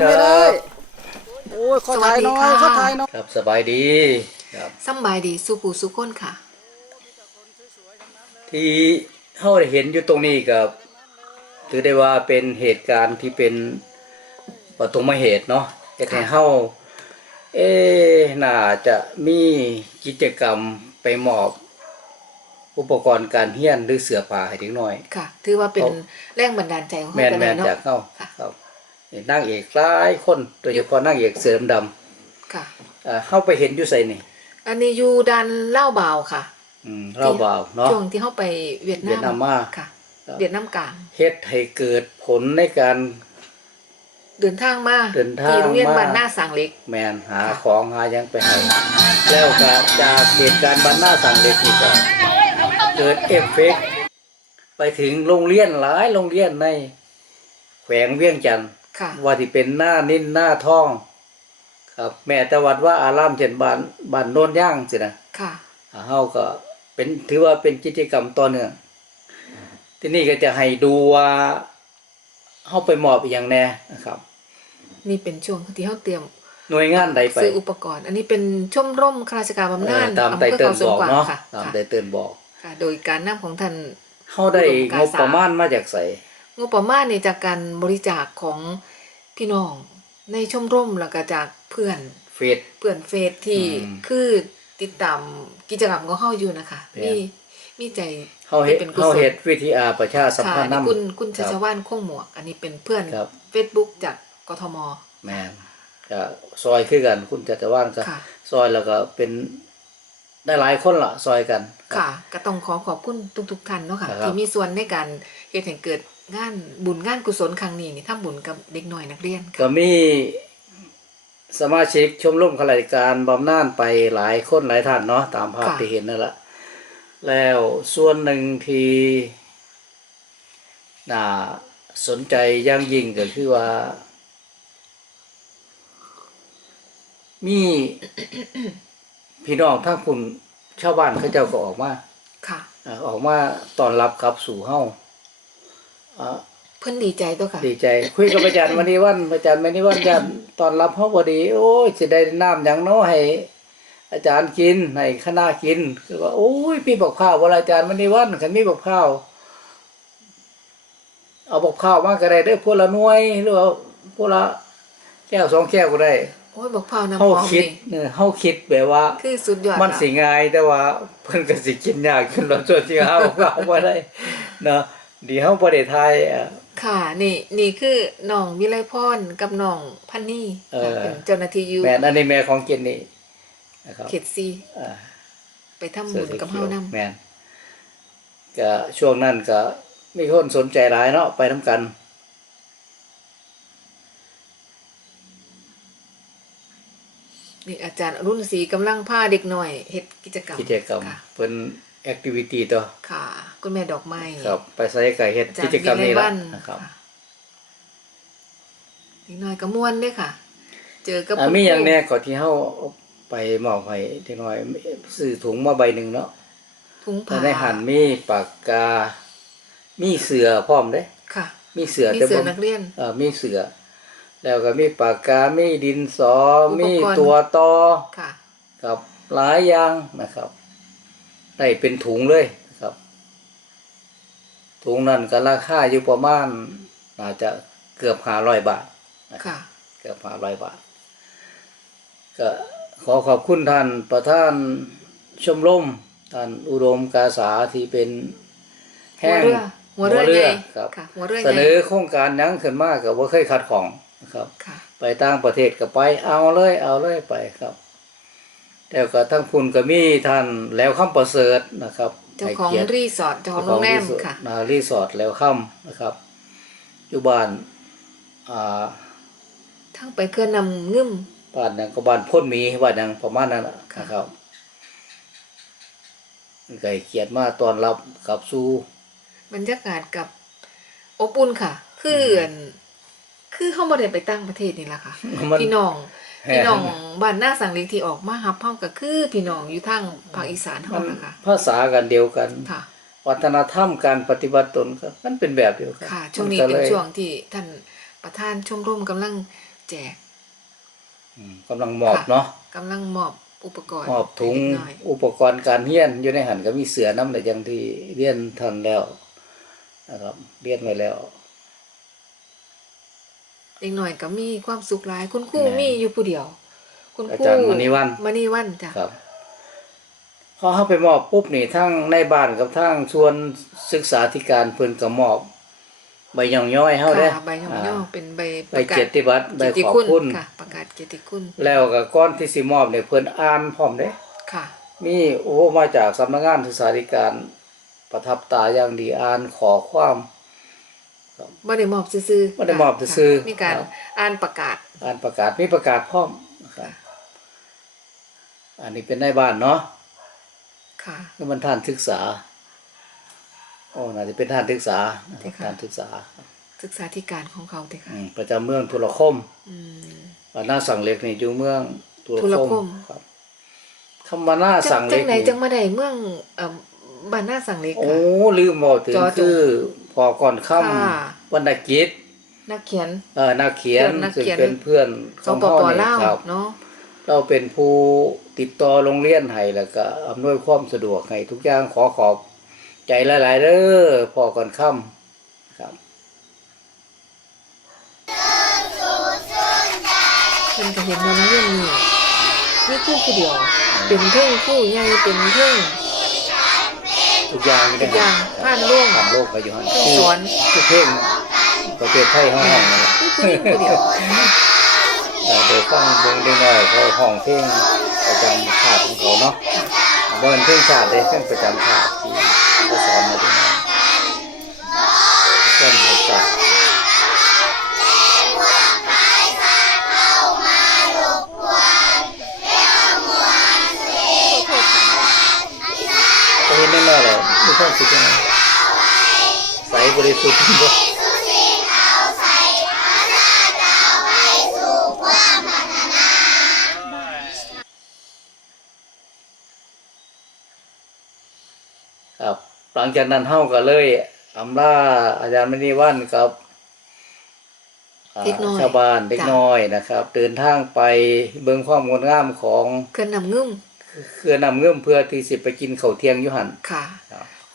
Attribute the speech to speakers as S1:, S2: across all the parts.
S1: ยังไม่ได้
S2: ครับ
S1: โอ้ยขอถ่ายหน้อย
S3: สวัสดี
S1: ขอ
S3: ค่ะ
S1: ถ่ายหน้อย
S2: ครับสบายดีครับ
S3: สำบายดีสุปูสุคนค่ะ
S2: ที่เฮาได้เห็นอยู่ตรงนี้กับถือได้ว่าเป็นเหตุการณ์ที่เป็นปฐมเหตุเนาะจะให้เฮาเอ๊ะน่าจะมีกิจกรรมไปมอบอุปกรณ์การเฮียนหรือเสื้อผ้าให้เด็กน้อย
S3: ค่ะ ถือว่าเป็น
S2: ครับ
S3: แรงบันดาลใจของ
S2: แม่น
S3: กัน
S2: แม่
S3: เลย
S2: น
S3: เนาะ
S2: จากเฮา
S3: ค่ะ
S2: ครับ นี่นางเอกหลายคนโดยเฉพาะนางเอกเสือดำ
S3: ค่ะ
S2: ๆอ่าเฮาไปเห็นอยู่ไสนี่
S3: อันนี้อยู่ดันเล่าวบ่าวค่ะ
S2: อืมเล่าบ่าวเนาะ
S3: ช่วงที่เข้าไปเวียดนาม
S2: เวียดนามมา
S3: ค่ะ
S2: ครับ
S3: เวียดนามกลาง
S2: เฮ็ดให้เกิดผลในการ
S3: เดินทางมา
S2: เดินทาง
S3: ที่โรงเรียน
S2: มา
S3: บ้านหน้าสางเล็ก
S2: แมนหาของหาหยังไปให้แล้วก็จากเหตุการณ์บ้านหน้าสั่งเด็กนี่ก็เกิดเอฟเฟกต์ไปถึงโรงเรียนหลายโรงเรียนในแขวงเวียงจันทน์
S3: ค่ะ
S2: ว่าที่เป็นหน้านิ่นหน้าท้อง ครับ แม่แต่วัดว่าอารามเช่นบ้านบ้านโนนย่างสินะ
S3: ค่ะ
S2: อ่าเฮาก็เป็นถือว่าเป็นกิจกรรมต่อเนื่องที่นี่ก็จะให้ดูว่าเฮาไปมอบอหย่างแน่นะครับ
S3: นี่เป็นช่วงที่เขาเตรียม
S2: หน่วยงานใดไป
S3: ซื้ออุปกรณ์ อันนี้เป็นชมรมข้าราชการบำ
S2: เอ
S3: นา
S2: อ
S3: ญ
S2: ตาม
S3: อำ
S2: ไต
S3: เภอ
S2: เติ้ล
S3: เขาส
S2: บ
S3: วน
S2: อก
S3: กวาง
S2: เนาะ
S3: ค่ะ
S2: ตาม
S3: ค่ะ
S2: ไตเติ้ลบอก
S3: ค่ะโดยการนำของท่าน
S2: เฮาได้
S3: อุดมการ
S2: งบประมาณมาจากไส
S3: งบประมาณเนี่ยจากการบริจาคของพี่น้องในชมรมแล้วก็จากเพื่อน
S2: เฟซ
S3: เพื่อนเฟซที่
S2: อืม
S3: คือติดตามกิจกรรมของเขาอยู่นะคะ
S2: แม่น
S3: มีมีใจ
S2: เฮาเฮ็ด
S3: ที่เป็นกุศล
S2: เฮาเฮ็ดวิทยาประชาสัม
S3: ค่ะ
S2: พันธ์
S3: นี่
S2: นำ
S3: คุณคุณ
S2: ครั
S3: ชั
S2: บ
S3: ชวานคงหมวก อันนี้เป็นเพื่อน
S2: ครับ
S3: Facebook จากกทม
S2: แม่นก็ซอยคือกัน คุณจัตวานก็
S3: ค่ะ
S2: ซอยแล้วก็เป็นได้หลายคนล่ะซอยกัน
S3: ค่ะ ก็ต้องขอขอบคุณทุกๆท่านเนาะค่ะ
S2: ครับ
S3: ที่มีส่วนในการเฮ็ดให้เกิด งานบุญงานกุศลครั้งนี้นี่ทำบุญกับเด็กน้อยนักเรียนค่ะ
S2: ก็มีสมาชิกชมรมข้าราชการบำนาญไปหลายคนหลายท่านเนาะตามภาพที่เห็นนั่นแหละแล้วส่วนหนึ่งที่น่าสนใจอยังยิ่งก็คือว่า มีพี่น้องทั้งคุณชาวบ้านเขาเจ้าก็ออกมา
S3: ค่ะ
S2: อ่าออกมาต้อนรับขับสู่เฮาอ่า
S3: เพิ่นดีใจตัวค่ะ
S2: ดีใจ คุยกับอาจารย์มณีวันอาจารย์มณีวันอาจารย์ตอนรับเขาพอดี โอ้ยจะได้น้ำอย่างน้อยให้อาจารย์กินให้คณะกินคือว่าโอ้ยพี่บอกข้าวเวลาอาจารย์มณีวันขันมีบอกข้าวเอาบอกข้าวมาก็ได้เด้อพวกละหน่วยหรือว่าพวกละแก้วสองแก้วก็ได้
S3: โอ้ยบอกพาวน้ำห
S2: เฮา
S3: อม
S2: คิด
S3: นี่
S2: เออเฮาคิดแบบว่า
S3: คือสุดยอด
S2: มันสิ
S3: ค่ะ
S2: ง่ายแต่ว่าเพิ่นก็สิกินยากขึ้นแล้วส่วนที่เฮาเอาบ่ได้เนาะ ดีเฮาบ่ได้ทายอะ
S3: ค่ะนี่นี่คือน้องวิไลพรกับน้องพันนี่
S2: เออ
S3: ค่ะเป็นเจ้าหน้าที่อยู่
S2: แม่นอันนี้แม่ของกินนี่นะครับ
S3: เขตซี
S2: อ่า
S3: ไปทำบุญกับเฮานำ
S2: แม่นก็ช่วงนั้นก็มีคนสนใจหลายเนาะไปนํกัน
S3: นี่อาจารย์อรุณศรีกำลังพาเด็กหน่อยเฮ็ดกิจกรรม
S2: กิจกรรม
S3: ค่ะ
S2: เป็น แอคทิวิตี้ตัว
S3: ค่ะ คุณแม่ดอกไม้
S2: ครับ ไปใส่ไก่เฮ็ด
S3: อาจาร
S2: กิ
S3: ย์
S2: จกรรมนี้
S3: วิไล
S2: ละ
S3: วัน
S2: นะครับ
S3: ค่ะเด็กน้อยก็ม่วนเด้อค่ะ เจอกับ
S2: อ่า
S3: คุณ
S2: มีอย่าง
S3: ครู
S2: แน่ก่อนที่เฮาเอาไปมอบให้เด็กน้อยซื้อถุงมาใบหนึงเนาะ
S3: ถุง
S2: แต่
S3: ผ้า
S2: ในหันมีปากกา มีเสือพร้อมเด้
S3: ค่ะ
S2: มีเสือ
S3: มี
S2: แต่
S3: เสือ
S2: บ่
S3: นักเรียน
S2: เออมีเสือ แล้วก็มีปากกา มีดินสอ
S3: อุป
S2: มี
S3: กรณ์
S2: ตัวต่อ
S3: ค่ะ
S2: ครับหลายอย่างนะครับ ได้เป็นถุงเลยนะครับ ถุงนั้นก็ราคาอยู่ประมาณอาจจะเกือบห้าร้อยบาท
S3: ค่ะ
S2: เกือบห้าร้อยบาท ก็ขอขอบคุณท่านประธานชมรมท่านอุดมกาสาที่เป็น
S3: หั
S2: แห้
S3: ว
S2: ง
S3: เรือหัวเรือใหญ่
S2: ครับ
S3: ค่ะหัวเรือให
S2: เส
S3: ญ่
S2: นอโครงการหยังขึ้นมาก็บ่เคยขัดของนะครับ
S3: ค่ะ
S2: ไปต่างประเทศก็ไปเอาเลยเอาเลยไปครับ แต่ก็ทั้งคุณก็มีท่านแล้วคำประเสริฐนะครับ
S3: เจ้าของ
S2: ให้กียรติ
S3: รีสอร์ทเจ้าของโรงแรมค่ะ
S2: นารีสอร์ทแล้วค่ำนะครับอยู่บ้านอ่า
S3: ทั้งไปเคลื่อนนำงึม
S2: บ้านนั้นก็บ้านพ่นหมีบ้านนั้นประมาณนั้นน่ะ
S3: ค่ะ
S2: นะครับมันก็ให้เกียรติมาต้อนรับกลับสู่
S3: บรรยากาศกับอบอุ่นค่ะ คืออันคือเขาบ่ได้ไปตั้งประเทศนี่ล่ะค่ะ
S2: มัน
S3: พี่น้อง
S2: แฮ่
S3: พี่น้องบ้านหน้าสังเลีที่ออกมาฮับเฮาก็คือพี่น้องอยู่ทางภาคอีสานเฮาล่ะค่ะ
S2: ภาษากันเดียวกัน
S3: ค่ะ
S2: วัฒนธรรมการปฏิบัติตนก็มันเป็นแบบเดียวกัน
S3: ค่ะ ช่วงนี้
S2: มัก็
S3: เป็น
S2: ลย
S3: ช่วงที่ท่านประธานชมรมกำลังแจก
S2: อืมกำลังมอบเนาะ
S3: กำลังมอบอุปกรณ์
S2: มอบถุง
S3: ให้เด็กน้อย
S2: อุปกรณ์การเรียนอยู่ในหันก็มีเสือน้ำแต่ยังที่เรียนทันแล้วนะครับเรียนไว้แล้ว
S3: เด็กน้อยก็มีความสุขหลาย คุณครู
S2: แม่น
S3: มีอยู่ผู้เดียว คุณครู
S2: อาจารย์มณีวัน
S3: มณีวันจ้ะ
S2: ครับ พอเข้าไปมอบปุ๊บนี่ทั้งในบ้านกับทั้งชวนศึกษาธิการเพิ่นก็มอบ ใบย่องย่อยเฮาเด้
S3: ค่ะใบย่อย่อเป็นใบ
S2: ใบเกียรติบัตรใบ
S3: เกียรติ
S2: ขอบ
S3: คุณ
S2: คุณ
S3: ค่ะ ประกาศเกียรติคุณ
S2: แล้วก็ก้อนที่สิมอบเนี่ยเพิ่นอ่านพร้อมเด้
S3: ค่ะ
S2: มีโอ้มาจากสำนักงานศึกษาธิการประทับตาอย่างดีอ่านขอความ
S3: บ่ได้มอบซื่อๆ
S2: บ่ได้มอบซื่อๆ
S3: ค่ะมีการ
S2: ครับ
S3: อ่านประกาศ
S2: อ่านประกาศมีประกาศพร้อมนะครับอันนี้เป็นในบ้านเนาะ
S3: ค่ะ
S2: นี่มันท่านศึกษาโอ้น่าจะเป็นท่านศึกษานะครับ
S3: ใช่ค่ะ
S2: ท่านศึกษา
S3: ศึกษาธิการของเขาติ
S2: อื
S3: ค่ะ
S2: มประจำเมืองทุรคม
S3: อืม
S2: บ้านหน้าสั่งเล็กนี่อยู่เมืองทุร
S3: ทุร
S2: ค
S3: ค
S2: ม
S3: ม
S2: ครับคำว่าหน้า
S3: จั
S2: สั่
S3: ง
S2: ง
S3: จั
S2: เล็
S3: ง
S2: ก
S3: ไหน
S2: นี่
S3: จังมาได้เมืองเอ่อบ้านหน้าสังเล็ก
S2: โอ้
S3: ค่ะ
S2: ลืมบอกถึง
S3: จอจง
S2: คือ พอก่อนค่
S3: ค่ะำ
S2: วรรณกิจ
S3: นักเขียน
S2: เออนักเขียน
S3: เพื่อนนัก
S2: ซึ่ง
S3: เขียน
S2: เป็นเพื่อน
S3: ส
S2: ของ
S3: ป
S2: พ่อ
S3: ป
S2: นี่
S3: ลาว
S2: ครับ
S3: เนาะ
S2: เราเป็นผู้ติดต่อโรงเรียนให้แล้วก็อำนวยความสะดวกให้ทุกอย่างขอขอบใจหลายๆเด้อพอก่อนค่ำครับ
S3: เพิ่นก็เห็นว่านักเรียนนี่มีครูผู้เดียว เป็นเทิงครูใหญ่เป็นเทิง
S2: ทุกอย่าง
S3: ทุกอย่างผ่านโลก
S2: ผ่านโลกไปอยู่หัน
S3: ผู้สอน
S2: คือเพลงประเภทไทยห้องห้องนั่นแหละ
S3: มีผู้หญิงผู้เดียว
S2: เออเดี๋ยวฟังเบิ่งได้หน่อยเขาห้องเพลงประจำชาติของเขาเนาะบ่เป็นเพลงชาติเลยเพลงประจำชาติที่เขาสอนมาด้วยนะเพื่อนเขาจัด ก็เห็นแน่น อนเลยมีความสุขยังไงใสบริสุทธิ์บ่ครับหลังจากนั้นเฮาก็เลยอำลาอาจารย์มณีวันกับอ่า
S3: เด็กน้อย
S2: ชาวบ้านเด็ก
S3: จ้ะ
S2: น้อยนะครับ เดินทางไปเบิ่งความงดงามของ
S3: เพิ่นนำงึม
S2: เคือนำเงื่อมเพื่อที่สิไปกินข้าวเที่ยงอยู่หัน
S3: ค่ะ
S2: ครับ
S3: โ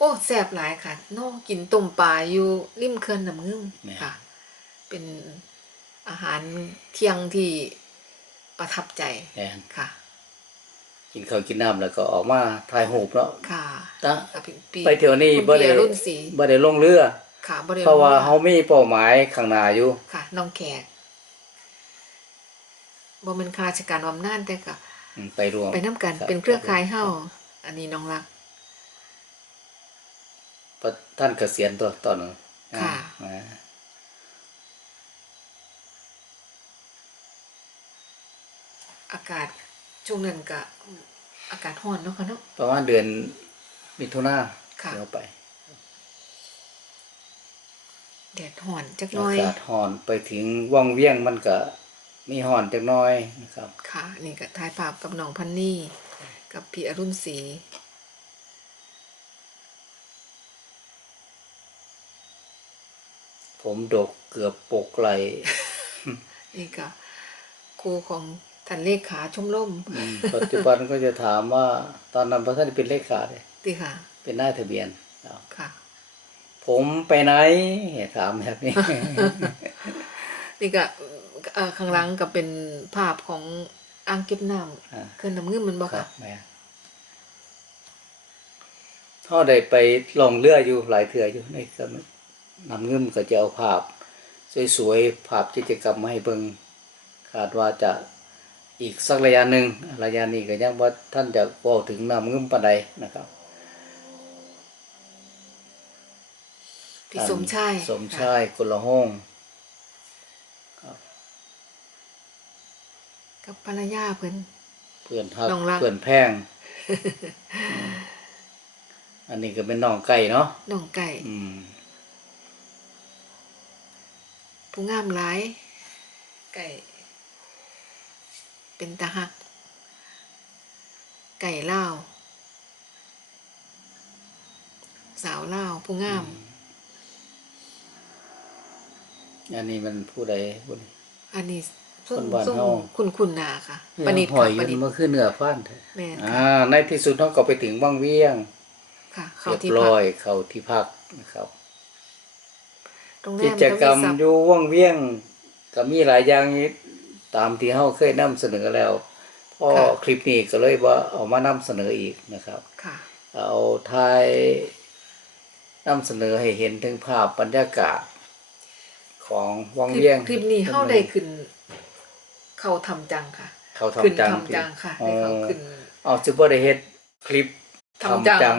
S3: อ้แซ่บหลายค่ะน้องกินต้มปลาอยู่ริมเขื่อนน้ำงึม
S2: แม่
S3: ค่ะ เป็นอาหารเที่ยงที่ประทับใจ
S2: แม่น
S3: ค่ะ
S2: กินข้าวกินน้ำแล้วก็ออกมาถ่ายรูปเนาะ
S3: ค่ะ
S2: ตะ
S3: ค่ะพี่ปี
S2: ไปเที่ยวนี้
S3: คุณ
S2: บ่
S3: เบี
S2: ได้
S3: ยร์รุ่นสี
S2: บ่ได้ลงเรือ
S3: ค่ะบ่ได้
S2: เพราะว่า
S3: ลง
S2: เฮามีเป้าหมายข้างหน้าอยู่
S3: ค่ะน้องแขกบ่แม่นข้าราชการบำนาญแต่ก็
S2: อืมไปร่วม
S3: ไปนํกัน
S2: รับ
S3: เป็นเครือข่ายเฮาอันนี้น้องรัก
S2: เพราะท่านเกษียณตัวตอนนั้น
S3: ค่ะ
S2: อ่า
S3: อากาศช่วงนั้นก็อากาศร้อนเนาะค่ะเนาะ
S2: ประมาณเดือนมิถุนา
S3: ค่ะ
S2: เดี๋ยวไป
S3: แดดร้อนจักห
S2: อา
S3: น่อย
S2: กาศร้อนไปถึงว่องเวียงมันก็มีร้อนจักหน้อยนะครับ
S3: ค่ะ นี่ก็ถ่ายภาพกับน้องพันนี่ กับพี่อรุณศรี
S2: ผมดกเกือบปกไหล
S3: นี่ก็ครูของท่านเลขาชมรม
S2: อืมปัจจุบันก็จะถามว่า ตอนนั้นพระท่านเป็นเลขาเลย
S3: ติค่ะ
S2: เป็นนายทะเบียนครับ
S3: ค่ะ
S2: ผมไปไหนถามแบบนี้
S3: นี่ก็เอ่อข้างหลังก็เป็นภาพของอ่างเก็บน้
S2: อ่าำ
S3: เคลื่อนน้ำเงินมันบ่
S2: ครั
S3: ค่ะ
S2: บแม่เขาได้ไปลองเรืออยู่หลายเถื่ออยู่ในสมัย นำเงิมก็จะเอาภาพ สวยๆภาพกิจกรรมมาให้เบิงคาดว่าจะอีกสักระยะหนึ่งระยะนี้ก็ยังว่าท่านจะบอกถึงนำเงิมปานใดนะครับ
S3: พี่สมชาย
S2: สมชายกุลห้อง
S3: กับภรรยาเพิ่น
S2: เพื่อนฮัก
S3: น้องรัก
S2: เพื่อนแพงอืมอันนี้ก็เป็นน้องไก่เนาะ
S3: น้องไก่
S2: อืม
S3: ผู้งามหลายไก่เป็นตาหัก ไก่เล่าวสาวลาวผู้งาม
S2: อันนี้มันผู้ใดผู้ใด
S3: อันนี้ซุ่
S2: ค
S3: ม
S2: นบ้าน
S3: ซุ่ม
S2: เฮา
S3: คุณคุณนาค่ะปนิด
S2: หอ
S3: ค่ะ
S2: ย
S3: ป
S2: ยื
S3: นิ
S2: น
S3: ด
S2: มาคือเนื้อฟ้านแท้
S3: แม่น
S2: อ่า
S3: ค่ะ
S2: ในที่สุดเขาก็ไปถึงวังเวียง
S3: ค่ะ เข้า
S2: เรียบ
S3: ที่
S2: ร้
S3: พั
S2: อกยเข้าที่พักนะครับ
S3: โรงแร
S2: กิ
S3: ม
S2: จกรรม
S3: ทวีศัพ
S2: อ
S3: ท์
S2: ยู่วังเวียงก็มีหลายอย่างนี้ตามที่เฮาเคยนำเสนอแล้วพอคลิปนี้ก็เลยว่าเอามานำเสนออีกนะครับ
S3: ค่ะ
S2: เอาถ่ายนำเสนอให้เห็นถึงภาพบรรยากาศ ของวัง
S3: คลิป
S2: เวียง
S3: คลิปนี้เข้าได้ขึ้น เขาทำจังค่ะ
S2: เขา
S3: ขึ้น
S2: ทำจัง
S3: ทำจังค่ะ
S2: อ๋อ
S3: ได้เขาขึ้น
S2: เอาซิบ่ได้เฮ็ดคลิป
S3: ทำจัง
S2: ทำจัง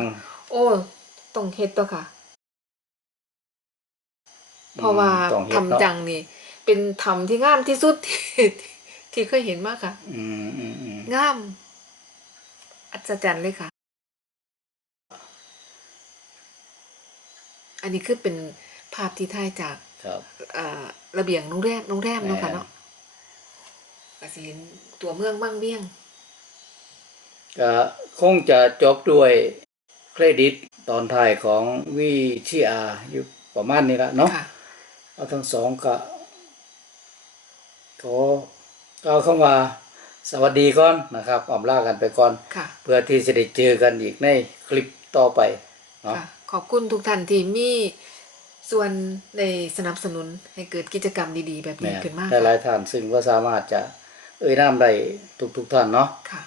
S3: โอ้ต้องเฮ็ดตัวค่ะ เพราะว่า
S2: ต้องเฮ็ด
S3: ทำ
S2: เนาะ
S3: จังนี่ เป็นทำที่งามที่สุดที่ที่เคยเห็นมากค่ะ
S2: อืมอืมอืม
S3: งาม อัศจรรย์เลยค่ะ อันนี้คือเป็นภาพที่ถ่ายจาก
S2: ครับ
S3: เอ่อระเบียงโรงแรมโรงแรมเนาะค่ะ
S2: แม่น
S3: เนาะก็สิเห็นตัวเมืองบ้างเบี้ยง
S2: ก็คงจะจบด้วยเครดิตตอนท้ายของวีทีอาอยู่ประมาณนี้ละเนาะ
S3: ค่ะ
S2: เอาทั้งสองก็ขอกล่าวคำว่าสวัสดีก่อนนะครับออมลากันไปก่อน
S3: ค่ะ
S2: เพื่อที่จะได้เจอกันอีกในคลิปต่อไปเนาะ
S3: ค่ะ ขอบคุณทุกท่านที่มีส่วนในสนับสนุนให้เกิดกิจกรรมดีๆ แบบ
S2: แม่
S3: นี้ขึ้นมา
S2: หลายๆท่านซึ่งว่าสามารถจะเอ่ยนามได้ทุกๆท่านเนาะ
S3: ค่ะ